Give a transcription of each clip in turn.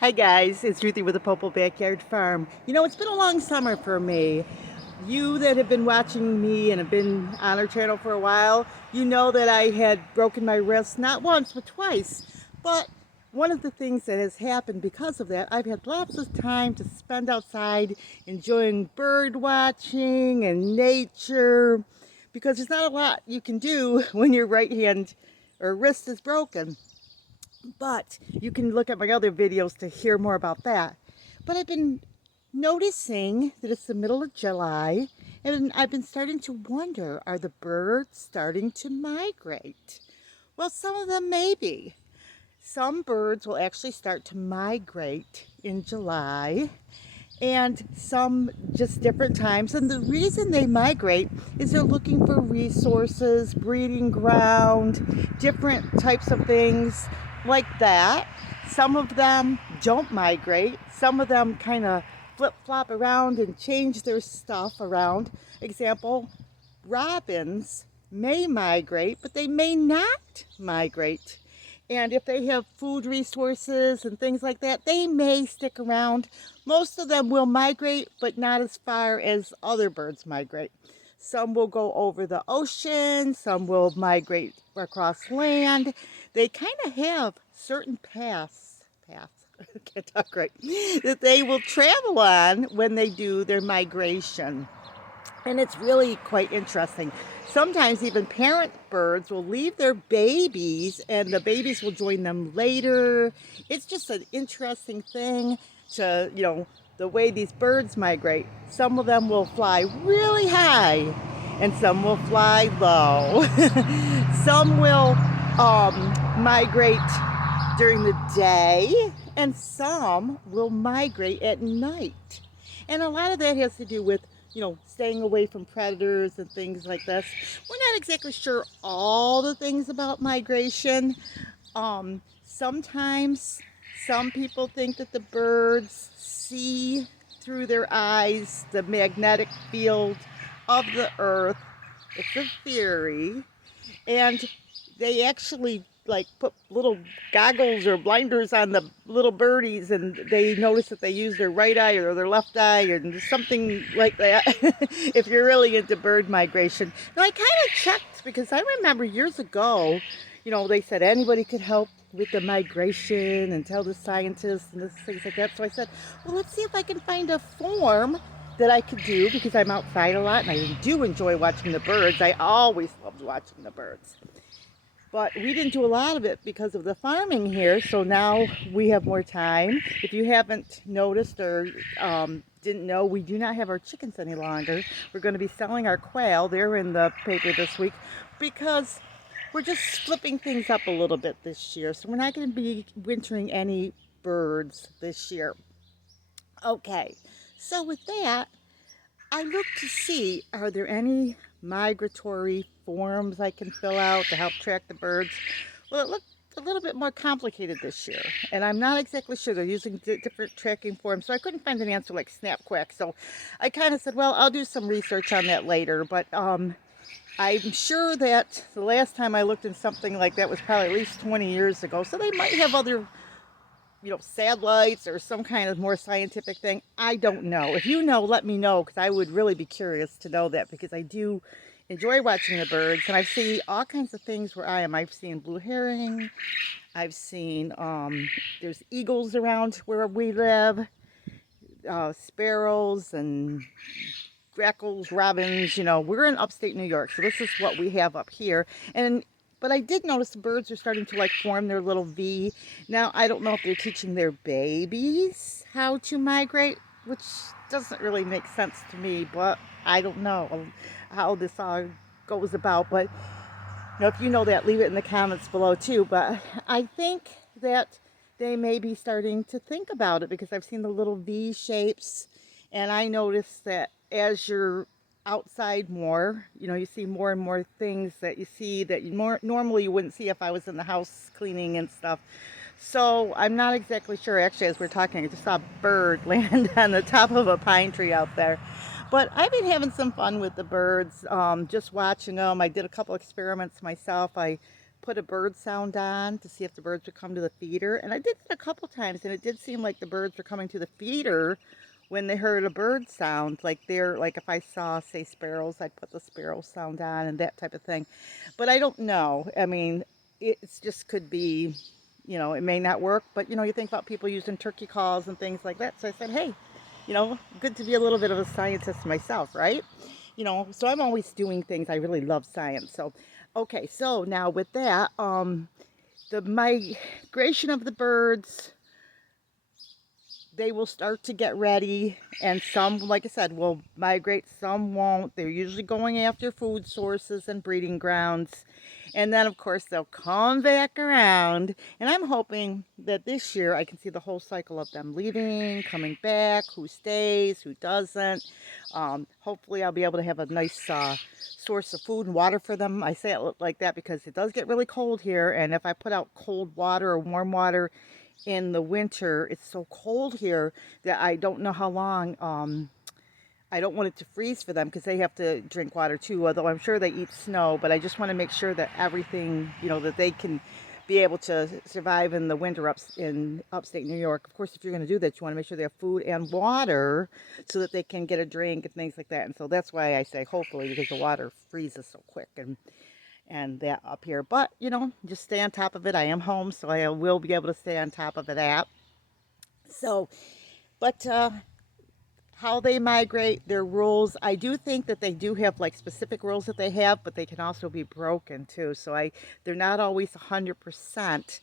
Hi guys, it's Ruthie with the Popple Backyard Farm. You know, it's been a long summer for me. You that have been watching me and have been on our channel for a while, you know that I had broken my wrist not once but twice. But one of the things that has happened because of that, I've had lots of time to spend outside enjoying bird watching and nature because there's not a lot you can do when your right hand or wrist is broken. But you can look at my other videos to hear more about that. But I've been noticing that it's the middle of July, and I've been starting to wonder, are the birds starting to migrate? Well, some of them may be. Some birds will actually start to migrate in July, and some just different times. And the reason they migrate is they're looking for resources, breeding ground, different types of things like that. Some of them don't migrate. Some of them kind of flip-flop around and change their stuff around. Example, robins may migrate, but they may not migrate. And if they have food resources and things like that, they may stick around. Most of them will migrate, but not as far as other birds migrate. Some will go over the ocean, some will migrate across land. They kind of have certain paths, can't talk right, that they will travel on when they do their migration. And it's really quite interesting. Sometimes even parent birds will leave their babies and the babies will join them later. It's just an interesting thing to, the way these birds migrate. Some of them will fly really high and some will fly low. Some will migrate during the day and some will migrate at night. And a lot of that has to do with staying away from predators and things like this. We're not exactly sure all the things about migration. Sometimes some people think that the birds see through their eyes the magnetic field of the earth. It's a theory. And they actually like put little goggles or blinders on the little birdies and they notice that they use their right eye or their left eye or something like that if you're really into bird migration. Now I kind of checked because I remember years ago, they said anybody could help with the migration and tell the scientists and things like that. So I said, well, let's see if I can find a form that I could do because I'm outside a lot and I do enjoy watching the birds. I always loved watching the birds. But we didn't do a lot of it because of the farming here, so now we have more time. If you haven't noticed or didn't know, we do not have our chickens any longer. We're going to be selling our quail. They're in the paper this week because we're just flipping things up a little bit this year. So we're not going to be wintering any birds this year. Okay, so with that, I look to see, are there any migratory forms I can fill out to help track the birds? Well, it looked a little bit more complicated this year, and I'm not exactly sure. They're using different tracking forms, so I couldn't find an answer like SnapQuack. So I kind of said, well, I'll do some research on that later, but I'm sure that the last time I looked in something like that was probably at least 20 years ago, so they might have other satellites or some kind of more scientific thing. I don't know. If you know, let me know because I would really be curious to know that because I do enjoy watching the birds and I see all kinds of things where I am. I've seen blue heron. I've seen there's eagles around where we live, sparrows and grackles, robins. We're in upstate New York, so this is what we have up here. But I did notice the birds are starting to like form their little V. Now, I don't know if they're teaching their babies how to migrate, which doesn't really make sense to me, but I don't know how this all goes about. But if you know that, leave it in the comments below too. But I think that they may be starting to think about it because I've seen the little V shapes and I noticed that as you're outside more, you see more and more things that you see that normally you wouldn't see if I was in the house cleaning and stuff. So I'm not exactly sure. Actually, as we're talking, I just saw a bird land on the top of a pine tree out there. But I've been having some fun with the birds, just watching them. I did a couple experiments myself. I put a bird sound on to see if the birds would come to the feeder. And I did it a couple times, and it did seem like the birds were coming to the feeder when they heard a bird sound. Like if I saw, say, sparrows, I'd put the sparrow sound on and that type of thing. But I don't know. I mean, it's just could be, it may not work. But you think about people using turkey calls and things like that. So I said, hey, good to be a little bit of a scientist myself, right? So I'm always doing things. I really love science. So, okay, so now with that, the migration of the birds, they will start to get ready, and some, like I said, will migrate, some won't. They're usually going after food sources and breeding grounds. And then, of course, they'll come back around. And I'm hoping that this year I can see the whole cycle of them leaving, coming back, who stays, who doesn't. Hopefully I'll be able to have a nice source of food and water for them. I say it like that because it does get really cold here. And if I put out cold water or warm water in the winter, it's so cold here that I don't know how long. I don't want it to freeze for them because they have to drink water too, although I'm sure they eat snow. But I just want to make sure that everything, that they can be able to survive in the winter in upstate New York. Of course, if you're going to do that, you want to make sure they have food and water so that they can get a drink and things like that. And so that's why I say hopefully, because the water freezes so quick and that up here. But, just stay on top of it. I am home, so I will be able to stay on top of that. So, but how they migrate, their rules, I do think that they do have like specific rules that they have, but they can also be broken too. So they're not always 100%,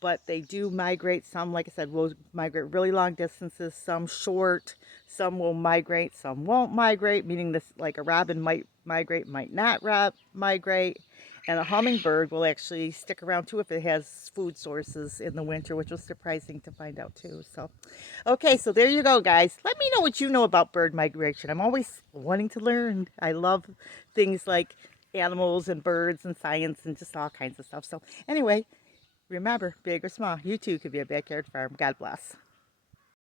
but they do migrate. Some, like I said, will migrate really long distances, some short, some will migrate, some won't migrate, meaning this, like a robin might migrate, might not migrate. And a hummingbird will actually stick around too if it has food sources in the winter, which was surprising to find out too. So, okay, so there you go, guys. Let me know what you know about bird migration. I'm always wanting to learn. I love things like animals and birds and science and just all kinds of stuff. So, anyway, remember, big or small, you too could be a backyard farm. God bless.